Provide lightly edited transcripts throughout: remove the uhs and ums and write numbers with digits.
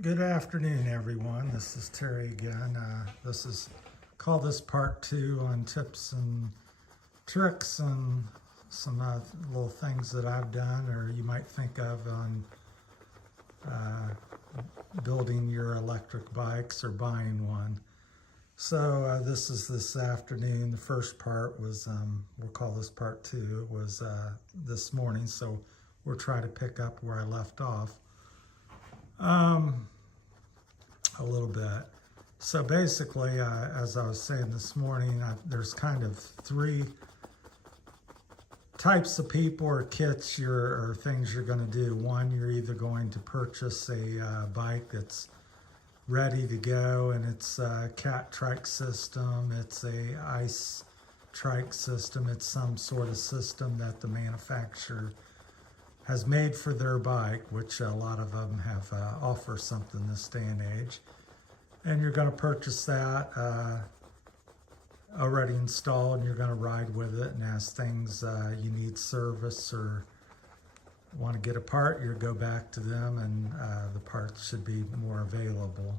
Good afternoon, everyone. This is Terry again. Call this part two on tips and tricks and some little things that I've done, or you might think of on building your electric bikes or buying one. So this is this afternoon. The first part was, we'll call this part two, was this morning. So we'll try to pick up where I left off. A little bit. So basically, as I was saying this morning, there's kind of three types of people or kits or things you're going to do. One, you're either going to purchase a bike that's ready to go, and it's a cat trike system, it's a ice trike system, it's some sort of system that the manufacturer has made for their bike, which a lot of them have offer something this day and age. And you're going to purchase that already installed, and you're going to ride with it. And as things you need service or want to get a part, you go back to them, and the parts should be more available.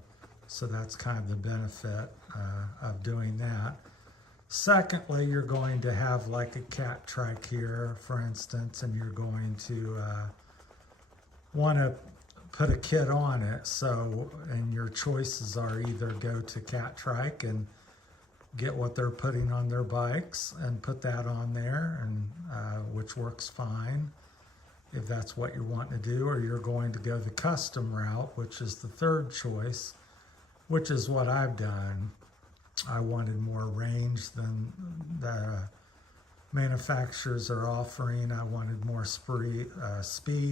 So that's kind of the benefit of doing that. Secondly, you're going to have like a cat trike here, for instance, and you're going to want to put a kit on it. So, and your choices are either go to cat trike and get what they're putting on their bikes and put that on there, and which works fine if that's what you're wanting to do, or you're going to go the custom route, which is the third choice, which is what I've done. I wanted more range than the manufacturers are offering. I wanted more speed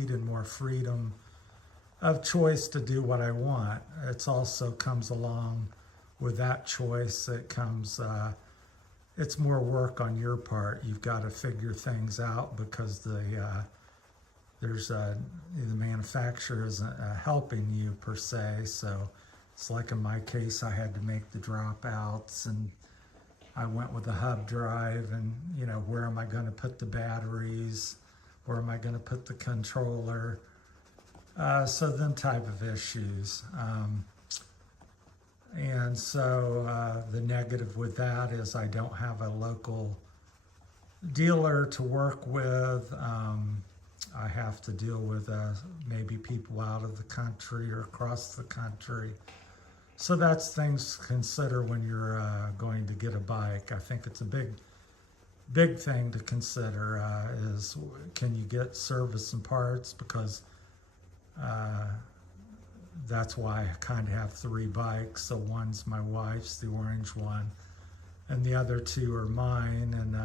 and more freedom of choice to do what I want. It's also comes along with that choice. It comes, it's more work on your part. You've got to figure things out because the manufacturer isn't helping you per se. So it's like in my case, I had to make the dropouts, and I went with a hub drive, and where am I going to put the batteries? Where am I going to put the controller? So them type of issues. And so the negative with that is I don't have a local dealer to work with. I have to deal with maybe people out of the country or across the country. So that's things to consider when you're going to get a bike. I think it's a big thing to consider is can you get service and parts, because that's why I kind of have three bikes. So one's my wife's, the orange one, and the other two are mine. And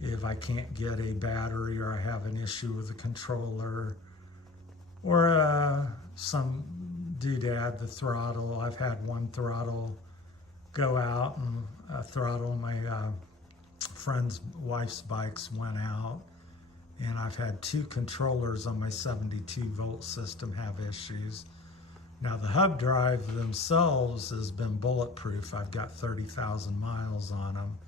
if I can't get a battery, or I have an issue with the controller, or some doodad, the throttle, I've had one throttle go out, and a throttle on my friend's wife's bikes went out. And I've had two controllers on my 72-volt system have issues. Now the hub drive themselves has been bulletproof. I've got 30,000 miles on them,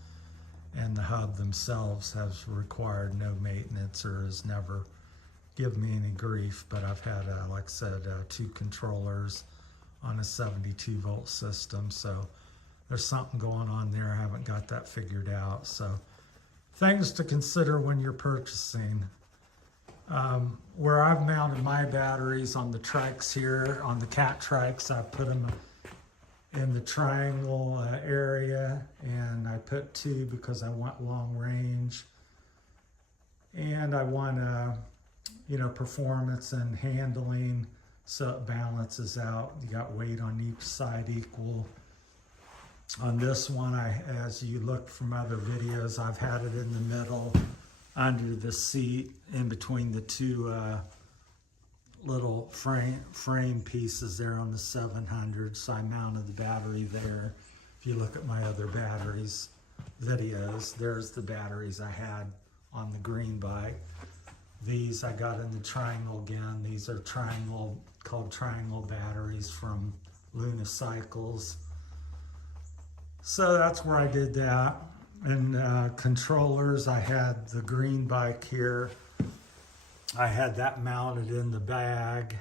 and the hub themselves has required no maintenance or has never given me any grief. But I've had, like I said, two controllers on a 72-volt system. So there's something going on there. I haven't got that figured out. So things to consider when you're purchasing. Where I've mounted my batteries on the trikes here, on the cat trikes, I put them in the triangle area, and I put two because I want long range, and I want performance and handling, so it balances out. You got weight on each side equal. On this one, as you look from other videos, I've had it in the middle, under the seat, in between the two little frame pieces there on the 700. So I mounted the battery there. If you look at my other batteries videos, there's the batteries I had on the green bike. These I got in the triangle again. These are called triangle batteries from Luna Cycles. So that's where I did that. And controllers, I had the green bike here. I had that mounted in the bag.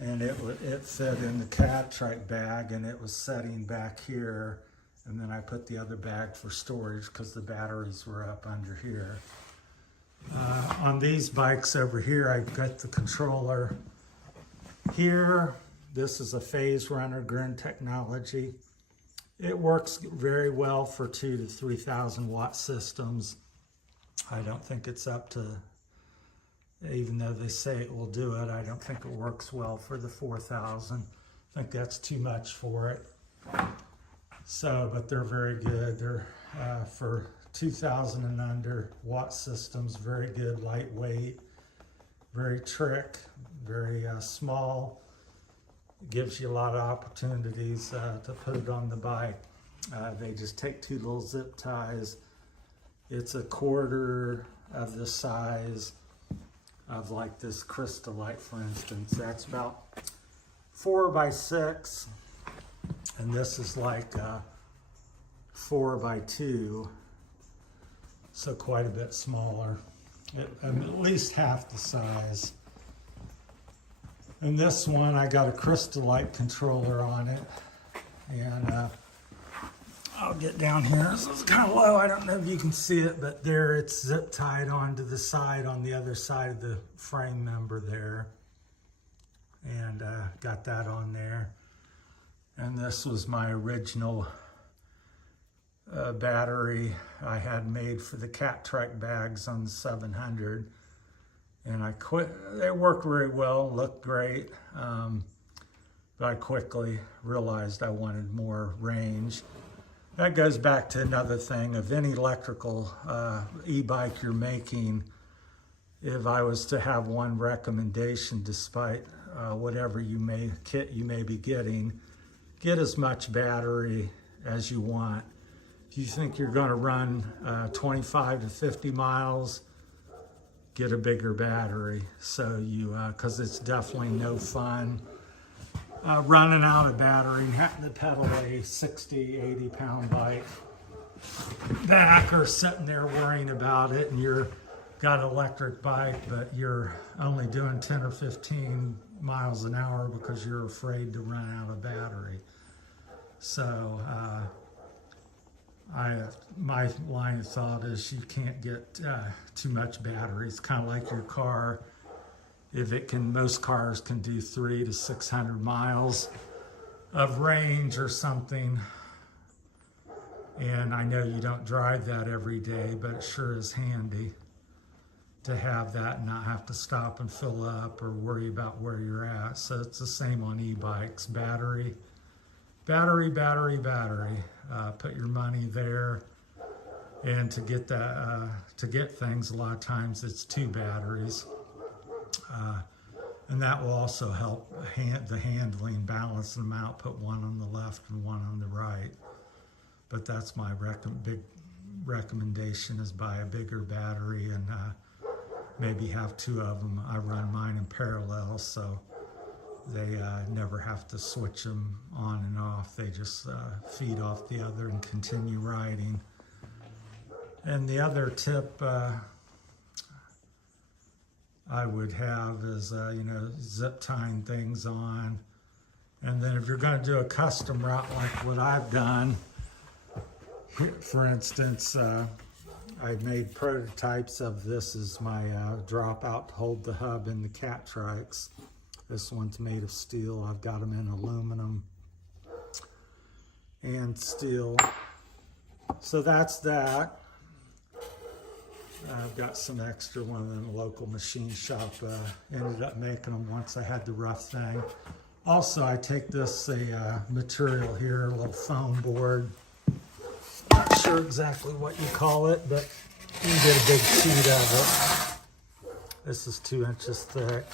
and it fit in the Catrike bag, and it was setting back here, and then I put the other bag for storage because the batteries were up under here. On these bikes over here, I got the controller here. This is a Phase Runner Grin technology. It works very well for 2,000 to 3,000 watt systems. I don't think it's up to, even though they say it will do it, I don't think it works well for the 4,000. I think that's too much for it. So, but they're very good. They're for 2,000 and under watt systems, very good, lightweight, very trick, very small. Gives you a lot of opportunities to put it on the bike. They just take 2 little zip ties. It's a quarter of the size of like this Crystalite, for instance. That's about 4 by 6, and this is like 4 by 2, so quite a bit smaller, at least half the size. And this one, I got a Crystalite controller on it, and I'll get down here. This is kind of low. I don't know if you can see it, but there it's zip tied onto the side on the other side of the frame member there, and got that on there. And this was my original battery I had made for the Catrike bags on the 700. And I quit. They worked very well, looked great, but I quickly realized I wanted more range. That goes back to another thing of any electrical e-bike you're making. If I was to have one recommendation, despite whatever kit you may be getting, get as much battery as you want. If you think you're going to run 25 to 50 miles, get a bigger battery, so you, because it's definitely no fun running out of battery and having to pedal a 60, 80 pound bike back, or sitting there worrying about it, and you're got an electric bike, but you're only doing 10 or 15 miles an hour because you're afraid to run out of battery. So my line of thought is you can't get too much battery. It's kind of like your car. If it can, most cars can do 300 to 600 miles of range or something. And I know you don't drive that every day, but it sure is handy to have that and not have to stop and fill up or worry about where you're at. So it's the same on e-bikes. Battery, battery, battery, battery. Put your money there, and to get that, to get things, a lot of times it's 2 batteries, and that will also help the handling, balance them out. Put one on the left and one on the right. But that's my big recommendation, is buy a bigger battery and maybe have 2 of them. I run mine in parallel, so they never have to switch them on and off. They just feed off the other and continue riding. And the other tip I would have is, zip tying things on. And then if you're going to do a custom route like what I've done, for instance, I made prototypes of this as my dropout to hold the hub in the Catrikes. This one's made of steel. I've got them in aluminum and steel. So that's that. I've got some extra one in the local machine shop. Ended up making them once I had the rough thing. Also, I take this material here, a little foam board. Not sure exactly what you call it, but you can get a big sheet of it. This is 2 inches thick.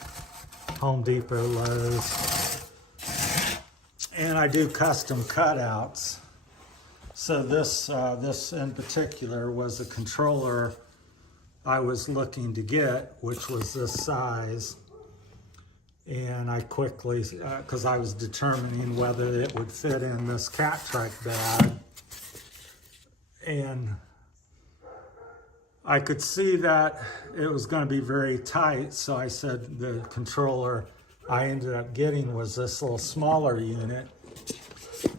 Home Depot, Lowe's. And I do custom cutouts. So this in particular was a controller I was looking to get, which was this size. And I quickly, because I was determining whether it would fit in this Catrike bag. And I could see that it was going to be very tight, so I said the controller, I ended up getting was this little smaller unit.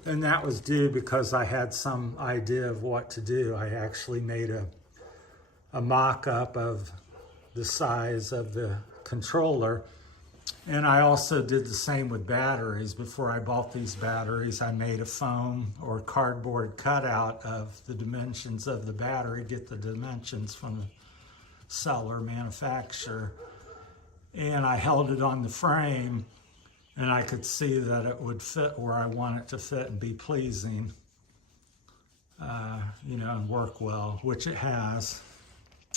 And that was due because I had some idea of what to do. I actually made a mock-up of the size of the controller. And I also did the same with batteries. Before I bought these batteries, I made a foam or cardboard cutout of the dimensions of the battery, get the dimensions from the seller manufacturer. And I held it on the frame, and I could see that it would fit where I want it to fit and be pleasing, you know, and work well, which it has.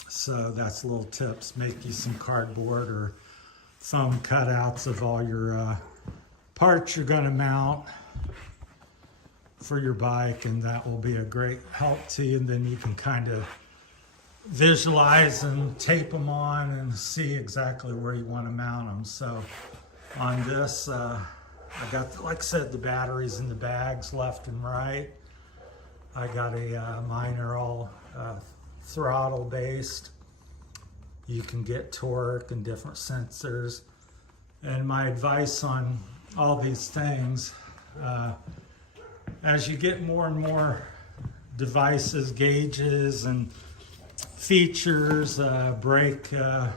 So that's little tips. Make you some cardboard or foam cutouts of all your parts you're going to mount for your bike, and that will be a great help to you. And then you can kind of visualize and tape them on and see exactly where you want to mount them. So on this, I got, like I said, the batteries in the bags left and right. I got mine are all throttle based. You can get torque and different sensors. And my advice on all these things, as you get more and more devices, gauges, and features, brake, you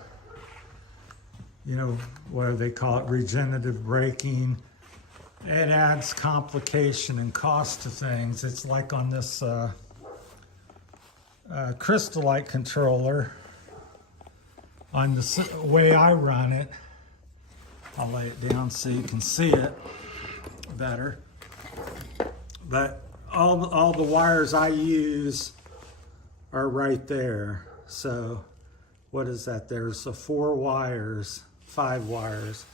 know, what do they call it, regenerative braking, it adds complication and cost to things. It's like on this Crystalite controller, on the way I run it, I'll lay it down so you can see it better. But all the wires I use are right there. So what is that? There's 4 wires, 5 wires.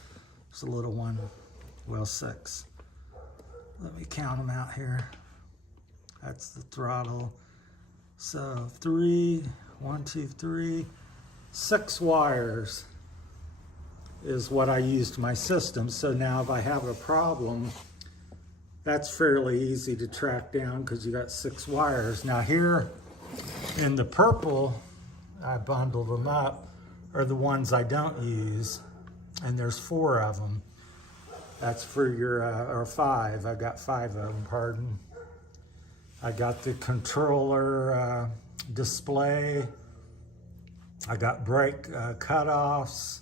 There's a little one, well, 6. Let me count them out here. That's the throttle. So 3, 1, 2, 3, 6 wires is what I used my system. So now if I have a problem, that's fairly easy to track down because you got 6 wires. Now here in the purple, I bundled them up, are the ones I don't use, and there's 4 of them. That's for your, or 5, I got 5 of them, pardon. I got the controller display. I got brake cutoffs.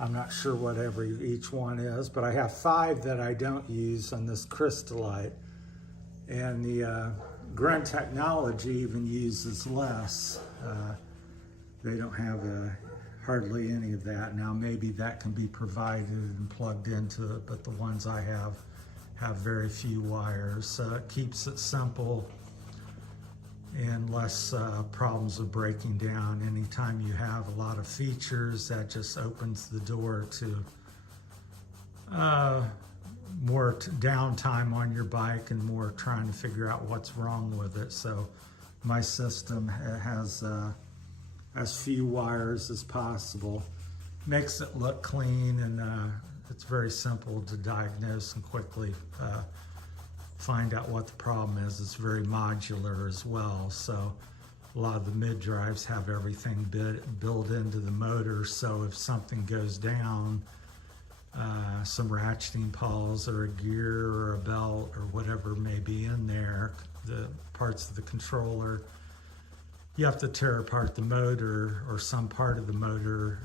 I'm not sure what each one is, but I have 5 that I don't use on this Crystalite. And the Gren Technology even uses less. They don't have hardly any of that. Now maybe that can be provided and plugged into it, but the ones I have very few wires. So it keeps it simple and less problems of breaking down. Anytime you have a lot of features, that just opens the door to more downtime on your bike and more trying to figure out what's wrong with it. So my system has as few wires as possible. Makes it look clean, and it's very simple to diagnose and quickly find out what the problem is. It's very modular as well. So a lot of the mid drives have everything built into the motor. So if something goes down, some ratcheting pawls or a gear or a belt or whatever may be in there, the parts of the controller, you have to tear apart the motor or some part of the motor,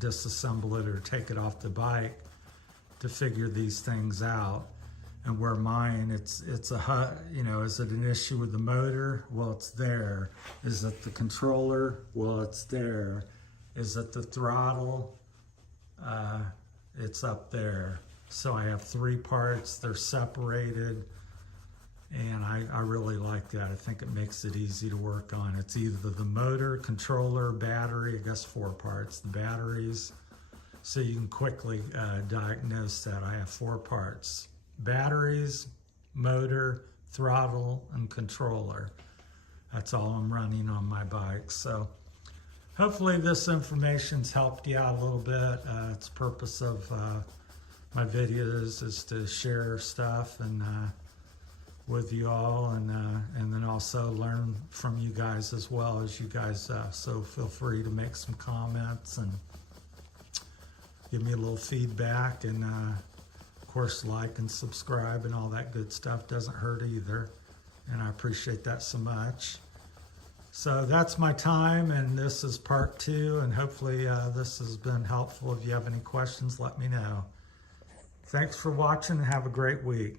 disassemble it or take it off the bike to figure these things out. And where mine, it's a, you know, is it an issue with the motor? Well, it's there. Is it the controller? Well, it's there. Is it the throttle? It's up there. So I have 3 parts, they're separated, and I really like that. I think it makes it easy to work on. It's either the motor, controller, battery, I guess 4 parts, the batteries. So you can quickly diagnose that. I have 4 parts: batteries, motor, throttle, and controller. That's all I'm running on my bike. So hopefully this information's helped you out a little bit. It's the purpose of my videos is to share stuff and with you all, and then also learn from you guys as well as you guys. So feel free to make some comments, and give me a little feedback, and of course, like and subscribe and all that good stuff doesn't hurt either. And I appreciate that so much. So that's my time, and this is part 2, and hopefully this has been helpful. If you have any questions, let me know. Thanks for watching, and have a great week.